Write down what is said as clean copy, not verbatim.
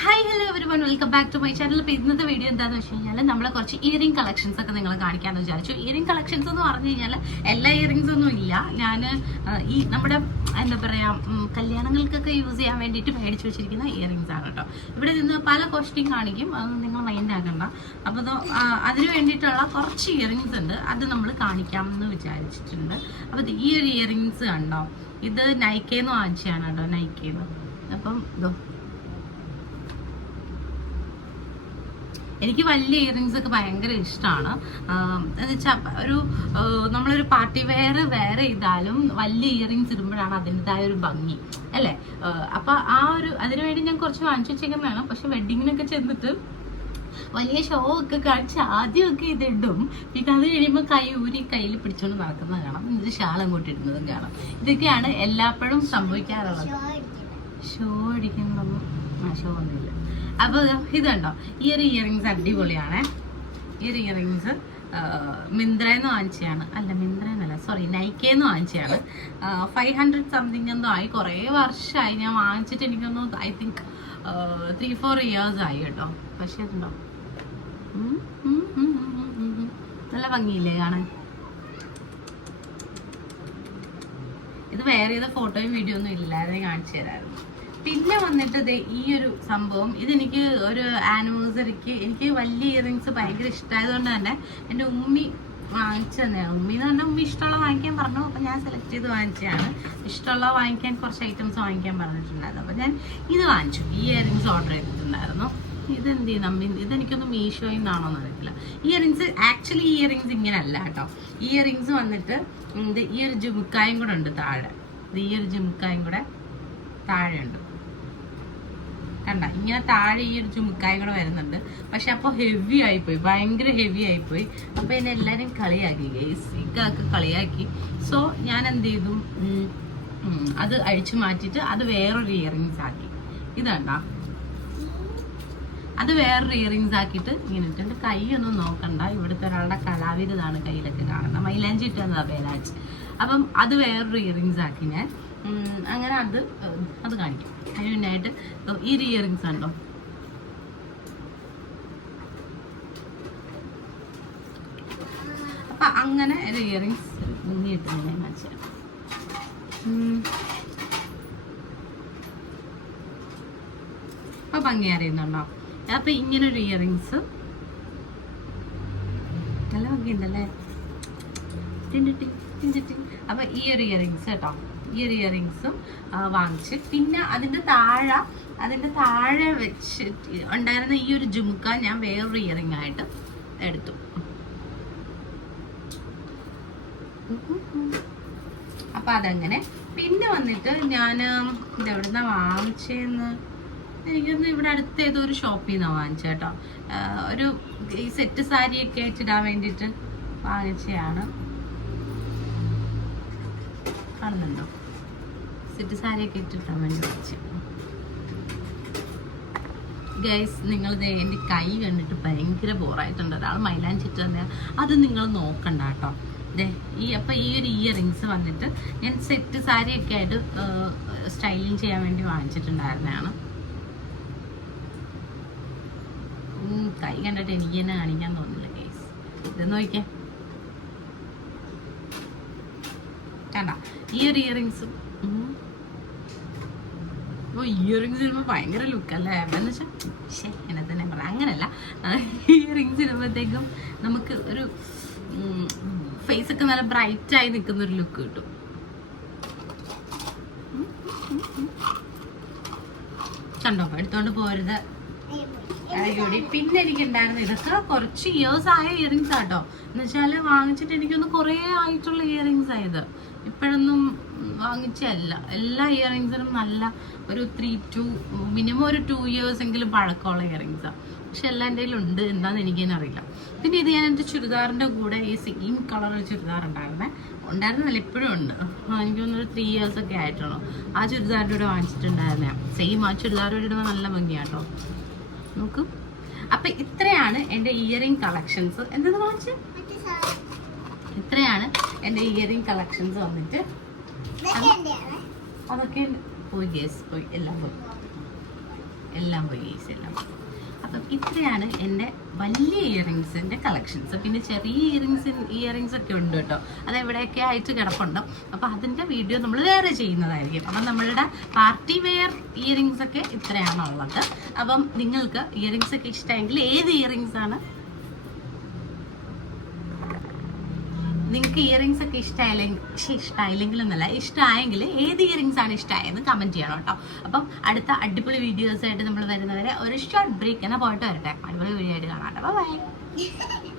Hi hello everyone, welcome back to my channel. ഇപ്പോൾ ഇന്നത്തെ video എന്താണെന്ന് വെച്ച് കഴിഞ്ഞാൽ നമ്മളെ കുറച്ച് ഇയറിംഗ് കളക്ഷൻസ് ഒക്കെ നിങ്ങളെ കാണിക്കാമെന്ന് വിചാരിച്ചു. ഇയറിംഗ് കളക്ഷൻസ് എന്ന് പറഞ്ഞു കഴിഞ്ഞാൽ എല്ലാ ഇയറിംഗ്സ് ഒന്നും ഇല്ല. ഞാൻ ഈ നമ്മുടെ എന്താ പറയുക കല്യാണങ്ങൾക്കൊക്കെ യൂസ് ചെയ്യാൻ വേണ്ടിയിട്ട് മേടിച്ച് വെച്ചിരിക്കുന്ന ഇയറിംഗ്സ് ആണ് കേട്ടോ. ഇവിടെ നിന്ന് പല കോസ്റ്റിംഗ് കാണിക്കും, അതൊന്നും നിങ്ങൾ മൈൻഡ് ആക്കണ്ട. അപ്പോൾ അതിന് വേണ്ടിയിട്ടുള്ള കുറച്ച് ഇയറിംഗ്സ് ഉണ്ട്, അത് നമ്മൾ കാണിക്കാമെന്ന് വിചാരിച്ചിട്ടുണ്ട്. അപ്പോൾ ഈ ഒരു ഇയറിംഗ്സ് കണ്ടോ, ഇത് നൈക്കേന്ന് വാങ്ങിച്ചതാണ് കേട്ടോ, നൈക്കേന്ന്. അപ്പം എനിക്ക് വലിയ ഇയറിംഗ്സ് ഒക്കെ ഭയങ്കര ഇഷ്ടമാണ്. എന്ന് വെച്ചാൽ നമ്മളൊരു പാർട്ടി വേറെ ഇതാലും വലിയ ഇയറിംഗ്സ് ഇടുമ്പോഴാണ് അതിൻ്റെതായ ഒരു ഭംഗി അല്ലേ. അപ്പൊ അതിനുവേണ്ടി ഞാൻ കുറച്ച് വാങ്ങിച്ചു വെച്ചേക്കുന്നതാണ്. പക്ഷെ വെഡിങ്ങിനൊക്കെ ചെന്നിട്ട് വലിയ ഷോ ഒക്കെ കാണിച്ച് ആദ്യമൊക്കെ ഇതിടും, പിന്നെ അത് കഴിയുമ്പോൾ കൈ ഊരി കയ്യിൽ പിടിച്ചുകൊണ്ട് നടക്കുന്നത് കാണാം, എന്നിട്ട് ഷാൾ അങ്ങോട്ട് ഇടുന്നതും കാണാം. ഇതൊക്കെയാണ് എല്ലാപ്പോഴും സംഭവിക്കാറുള്ളത്. ഷോ അടിക്കുന്നതൊന്നും ഷോ ഒന്നുമില്ല. അപ്പൊ ഇതുണ്ടോ, ഈ ഒരു ഇയറിംഗ്സ് അടിപൊളിയാണ്. ഈ ഒരു ഇയറിംഗ്സ് മിന്ത്രന്ന് വാങ്ങിച്ചതാണ്, നൈക്കേന്ന് വാങ്ങിച്ചതാണ്. 500 സംതിങ് എന്തോ ആയി, കുറേ വർഷമായി ഞാൻ വാങ്ങിച്ചിട്ട്. എനിക്കൊന്ന് ഐ തിങ്ക് 3-4 years ആയി കേട്ടോ. പക്ഷെ ഇതുണ്ടോ, നല്ല ഭംഗിയില്ലേ കാണാൻ. ഇത് വേറെ ഏത് ഫോട്ടോയും വീഡിയോ ഒന്നും ഇല്ലാതെ കാണിച്ചു തരാമായിരുന്നു. പിന്നെ വന്നിട്ട് ഈ ഒരു സംഭവം, ഇതെനിക്ക് ഒരു ആനിവേഴ്സറിക്ക് എനിക്ക് വലിയ ഇയറിംഗ്സ് ഭയങ്കര ഇഷ്ടമായതുകൊണ്ട് തന്നെ എൻ്റെ ഉമ്മി വാങ്ങിച്ചു തന്നെയാണ്. ഉമ്മി എന്ന് പറഞ്ഞാൽ ഉമ്മി ഇഷ്ടമുള്ള വാങ്ങിക്കാൻ പറഞ്ഞു. അപ്പം ഞാൻ സെലക്ട് ചെയ്ത് വാങ്ങിച്ചതാണ്. ഇഷ്ടമുള്ള വാങ്ങിക്കാൻ കുറച്ച് ഐറ്റംസ് വാങ്ങിക്കാൻ പറഞ്ഞിട്ടുണ്ടായിരുന്നു. അപ്പം ഞാൻ ഇത് വാങ്ങിച്ചു. ഈ ഇയറിംഗ്സ് ഓർഡർ ചെയ്തിട്ടുണ്ടായിരുന്നു. ഇതെന്ത് ചെയ്യുന്നു, ഇതെനിക്കൊന്നും മീഷോയിൽ നിന്നാണോന്ന് അറിയത്തില്ല. ഇയറിംഗ്സ് ആക്ച്വലി ഇയറിംഗ്സ് ഇങ്ങനെ അല്ല കേട്ടോ. ഇയറിംഗ്സ് വന്നിട്ട് ഈ ഒരു ജുമുക്കായും കൂടെ ഉണ്ട് താഴെ. ഈ ഒരു ജുമുക്കായും കൂടെ താഴെ ഉണ്ട് കണ്ട, ഇങ്ങനെ താഴെ ഈ ഒരു ചുമുക്കായും കൂടെ വരുന്നുണ്ട്. പക്ഷെ അപ്പോൾ ഹെവി ആയിപ്പോയി, ഭയങ്കര ഹെവി ആയിപ്പോയി. അപ്പൊ എന്നെ എല്ലാരും കളിയാക്കി, ഇക്കൊക്കെ കളിയാക്കി. സോ ഞാൻ എന്ത് ചെയ്തു, അത് അഴിച്ചു മാറ്റിയിട്ട് അത് വേറൊരു ഇയറിംഗ്സ് ആക്കി. ഇത് കണ്ട, അത് വേറൊരു ഇയറിംഗ്സ് ആക്കിയിട്ട് ഇങ്ങനെ ഇട്ടുണ്ട്. കൈയൊന്നും നോക്കണ്ട, ഇവിടുത്തെ ഒരാളുടെ കലാവിരുതാണ് കയ്യിലൊക്കെ കാണുന്നത്, മൈലാഞ്ചി ഇട്ടതാ പേരാച്ച്. അപ്പം അത് വേറൊരു ഇയറിംഗ്സ് ആക്കി ഞാൻ. അങ്ങനെ അത് കാണിക്കും. അതിന് മുന്നായിട്ട് ഈ ഇയറിംഗ്സ് ഉണ്ടോ, അപ്പൊ അങ്ങനെ ഒരു ഇയറിംഗ്സ് മുന്നിട്ട് ഞാൻ കാണിച്ചു തരാം. അപ്പൊ ഭംഗി അറിയുന്നുണ്ടോ? അപ്പൊ ഇങ്ങനൊരു ഇയറിംഗ്സ് നല്ല ഭംഗിയുണ്ടല്ലേ. അപ്പൊ ഈ ഒരു ഇയറിംഗ്സ് കേട്ടോ, ഈ ഒരു ഇയറിംഗ്സും വാങ്ങിച്ച്, പിന്നെ അതിന്റെ താഴെ വെച്ച് ഉണ്ടായിരുന്ന ഈ ഒരു ജുമുക്ക ഞാൻ വേറൊരു ഇയറിംഗ് ആയിട്ട് എടുത്തു. അപ്പൊ അതങ്ങനെ. പിന്നെ വന്നിട്ട് ഞാൻ ഇതെവിടുന്ന വാങ്ങിച്ചെന്ന് എനിക്കൊന്ന് ഇവിടെ അടുത്ത ഏതോ ഒരു ഷോപ്പിൽ നിന്നാണ് വാങ്ങിച്ച കേട്ടോ. ഒരു ഈ സെറ്റ് സാരിയൊക്കെ ആയിട്ടിടാൻ വേണ്ടിയിട്ട് വാങ്ങിച്ചതാണ്. കാണുന്നുണ്ടോ, സെറ്റ് സാരിയൊക്കെ ഇട്ടിട്ടാൻ വേണ്ടി വാങ്ങിച്ചു. ഗൈസ്, നിങ്ങളിത് എൻ്റെ കൈ കണ്ടിട്ട് ഭയങ്കര ബോറായിട്ടുണ്ട്. ഒരാൾ മൈലാഞ്ചിട്ട് തന്നെ അത് നിങ്ങൾ നോക്കണ്ട കേട്ടോ. അപ്പൊ ഈ ഒരു ഇയറിംഗ്സ് വന്നിട്ട് ഞാൻ സെറ്റ് സാരിയൊക്കെ ആയിട്ട് സ്റ്റൈലിങ് ചെയ്യാൻ വേണ്ടി വാങ്ങിച്ചിട്ടുണ്ടായിരുന്നതാണ്. കൈ കണ്ടിട്ട് എനിക്ക് തന്നെ കാണിക്കാൻ തോന്നില്ല ഗൈസ്. ഇത് നോക്കിയേ കണ്ട, ഈ ഒരു ഇയറിംഗ്സും ഇയറിംഗ്സ് ഇടുമ്പോൾ ഭയങ്കര ലുക്കല്ലേ. എന്ന് വെച്ചാൽ എന്നെ തന്നെ പറയാം, അങ്ങനല്ല. ഇയറിംഗ്സ് ഇടുമ്പോഴത്തേക്കും നമുക്ക് ഒരു ഫേസ് ഒക്കെ നല്ല ബ്രൈറ്റ് ആയി നിൽക്കുന്ന ഒരു ലുക്ക് കിട്ടും. കണ്ടോ, എടുത്തോണ്ട് പോരുത്. പിന്നെ എനിക്കുണ്ടായിരുന്നു, ഇതൊക്കെ കുറച്ച് ഇയേഴ്സ് ആയ ഇയറിംഗ്സ് ആട്ടോ. എന്ന് വെച്ചാൽ വാങ്ങിച്ചിട്ട് എനിക്കൊന്ന് കുറേ ആയിട്ടുള്ള ഇയറിംഗ്സ് ആയത്, ഇപ്പോഴൊന്നും വാങ്ങിച്ചല്ല. എല്ലാ ഇയറിംഗ്സിനും നല്ല ഒരു മിനിമം ഒരു 2 years എങ്കിലും പഴക്കമുള്ള ഇയറിംഗ്സാണ്. പക്ഷെ എല്ലാം എൻ്റെ കയ്യിലുണ്ട്, എന്താണെന്ന് എനിക്ക് തന്നെ അറിയില്ല. പിന്നെ ഇത് ഞാൻ എൻ്റെ ചുരിദാറിൻ്റെ കൂടെ ഈ സെയിം കളർ ചുരിദാർ ഉണ്ടായിരുന്നല്ല, ഇപ്പോഴും ഉണ്ട്. എനിക്കൊന്നൊരു 3 years ഒക്കെ ആയിട്ടുള്ളൂ. ആ ചുരിദാറിൻ്റെ കൂടെ വാങ്ങിച്ചിട്ടുണ്ടായിരുന്നേ. സെയിം ആ ചുരിദാരോടെ ഇടുമ്പോൾ നല്ല ഭംഗിയാട്ടോ, നോക്കൂ. അപ്പൊ ഇത്രയാണ് എൻ്റെ ഇയറിംഗ് കളക്ഷൻസ്. എന്തെന്ന് വാങ്ങിച്ചു, ഇത്രയാണ് എൻ്റെ ഇയറിംഗ് കളക്ഷൻസ് വന്നിട്ട്. അതൊക്കെ പോയി, എല്ലാം പോയി. എല്ലാം പോയി ഗൈസ്, എല്ലാം. അപ്പം ഇത്രയാണ് എൻ്റെ വലിയ ഇയറിങ്സിൻ്റെ കളക്ഷൻസ്. പിന്നെ ചെറിയ ഇയറിങ്സ് ഒക്കെ ഉണ്ട് കേട്ടോ, അത് എവിടെയൊക്കെ ആയിട്ട് കിടപ്പുണ്ട്. അപ്പം അതിൻ്റെ വീഡിയോ നമ്മൾ വേറെ ചെയ്യുന്നതായിരിക്കും. അപ്പം നമ്മളുടെ പാർട്ടി വെയർ ഇയറിങ്സ് ഒക്കെ ഇത്രയാണുള്ളത്. അപ്പം നിങ്ങൾക്ക് ഇയറിങ്സ് ഒക്കെ ഇഷ്ടമെങ്കിൽ ഏത് ഇയറിങ്സ് ആണ് നിങ്ങൾക്ക് ഇയറിങ്സ് ഒക്കെ ഇഷ്ടമായില്ലെങ്കിലൊന്നല്ല, ഇഷ്ടമായെങ്കിൽ ഏത് ഇയറിങ്സ് ആണ് ഇഷ്ടമായെന്ന് കമൻറ്റ് ചെയ്യണം കേട്ടോ. അപ്പം അടുത്ത അടിപൊളി വീഡിയോസായിട്ട് നമ്മൾ വരുന്നവരെ ഒരു ഷോർട്ട് ബ്രേക്ക് എന്നാൽ പോയിട്ട് വരട്ടെ. അടിപൊളി വീഡിയോ ആയിട്ട് കാണാം. ബൈ.